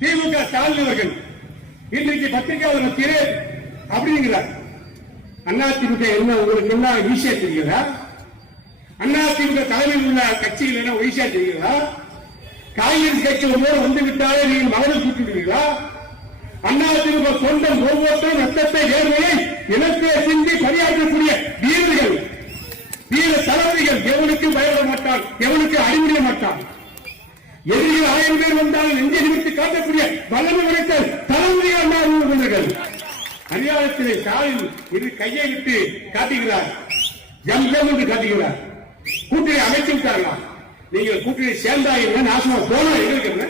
திமுக ஸ்டாலின் அவர்கள் இன்றைக்கு பத்திரிகையாளர் மத்தியிலே அப்படிங்கிறார். அதிமுக என்ன உங்களுக்கு என்ன ஈஸியா தெரிகிறதா? அதிமுக தலைமையில் உள்ள கட்சியில் என்ன ஈஸியா தெரிகிறதா? காங்கிரஸ் கட்சி ஒவ்வொரு வந்து விட்டாலே நீங்கள் மகனை கூட்டுவீர்களா? அதிமுக சொந்தம் ஒவ்வொருத்தரும் ரத்தத்தை வேர்வையை இனத்தை சிந்தி பணியாற்றக்கூடிய வீரர்கள், வீர தளபதிகள். எவனுக்கு பயப்பட மாட்டான், எவனுக்கு அடிமுடிய மாட்டான். எதிரிகள் 1000 பேர் வந்தாலும் நெஞ்சை நிமித்து காட்டக்கூடிய வல்லமை உரைத்த தளபதிகள். அதிகாரத்திலே ஸ்டாலின் இது கையை விட்டு காட்டுகிறார், ஜம் ஜம் என்று காட்டுகிறார். கூட்டணி அமைச்சு விட்டார்களா? நீங்கள் கூட்டணி சேர்ந்தாங்க நாசமா போனா எங்களுக்கு என்ன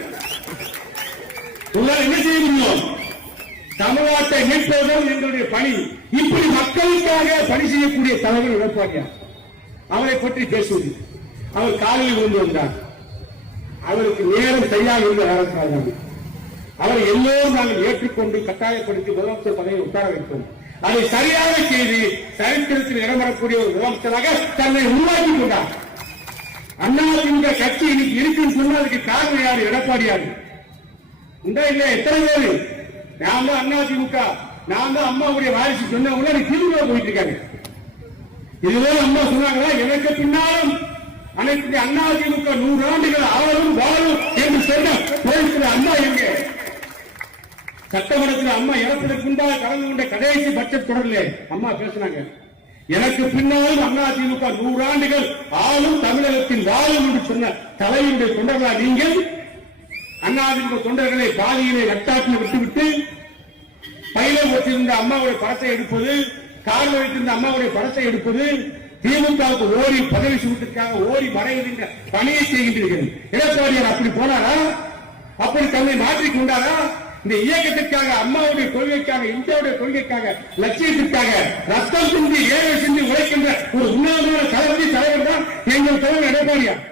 செய்ய முடியும்? தமிழ்நாட்டை மீட்பதும் எங்களுடைய பணி. இப்படி மக்களுக்காக பணி செய்யக்கூடிய தலைவர் எடப்பாடியார் அவரை பற்றி பேசுவது. அவர் காலையில் விழுந்து வந்தார். அவருக்கு நேரம் சரியாக இருந்த காரணத்தினால்தான் அவர் எல்லோரும் நாங்கள் ஏற்றுக்கொண்டு கட்டாயப்படுத்தி முதலமைச்சர் பதவியை உட்கார வைத்தோம். அதை சரியாக செய்து சரித்திரத்தில் இடம்பெறக்கூடிய ஒரு முதலமைச்சராக தன்னை உருவாக்கி கொண்டார். அதிமுக கட்சி இன்னைக்கு இருக்குன்னு சொன்னா அதுக்கு காரணம் யாரு? எடப்பாடியார். உண்டா இல்லையா? எத்தனை பேரு நான் தான் அதிமுக, நான் தான் அம்மாவுடைய வாரிசு சொன்னவங்க திமுக போயிட்டு இருக்காங்க. இதுவே அம்மா சொன்னாங்களா? எனக்கு பின்னாலும் அனைத்து அதிமுக 100 ஆண்டுகள் ஆளும் வாழும் என்று சொன்ன அம்மா எங்க? சட்டமன்றத்தில் அம்மா இறப்பதற்கு முன்பாக கலந்து கொண்ட கடைசி பட்ஜெட் தொடரிலே அம்மா பேசினாங்க. எனக்கு பின்னாலும் அதிமுக 100 ஆண்டுகள் ஆளும் தமிழகத்தின் வாழும் என்று சொன்ன தலைவருடைய தொண்டர்களா நீங்கள்? அதிமுக தொண்டர்களை பாதியிலே நட்டாற்றில் விட்டுவிட்டு பையில ஓட்டியிருந்த அம்மாவுடைய படத்தை எடுப்பது, காரில் வைத்திருந்த அம்மாவுடைய படத்தை எடுப்பது, திமுகவுக்கு ஓடி பதவி சுமத்திற்காக ஓடி மறைகின்ற பணியை செய்கின்றீர்கள். எடப்பாடியார் அப்படி போனாரா? அப்படி தன்னை மாற்றிக் கொண்டாரா? இந்த இயக்கத்திற்காக, அம்மாவுடைய கொள்கைக்காக, இந்தியாவுடைய கொள்கைக்காக, லட்சியத்திற்காக ரத்தம் சிந்தி ஏழை சிந்தி உழைக்கின்ற ஒரு உன்னதமான தலைவர் தான் எங்கள் தலைவர் எடப்பாடியார்.